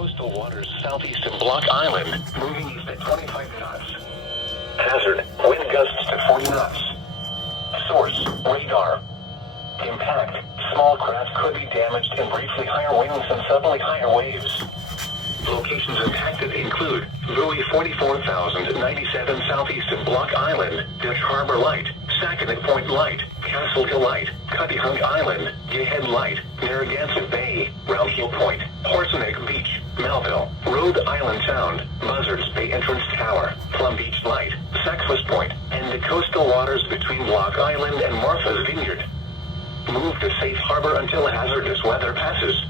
coastal waters southeastern Block Island, moving east at 25 knots. Hazard, wind gusts to 40 knots. Source, radar. Impact, small craft could be damaged in briefly higher winds and suddenly higher waves. Locations impacted include Buoy 44,097 southeastern Block Island, Dutch Harbor Light, Sackett Point Light, Castle Hill Light, Cuttyhunk Island, Gayhead Light, Narragansett Bay, Round Heel Point, Horseneck Beach, Melville, Rhode Island Sound, Buzzards Bay Entrance Tower, Plum Beach Light, Saxfus Point, and the coastal waters between Block Island and Martha's Vineyard. Move to safe harbor until hazardous weather passes.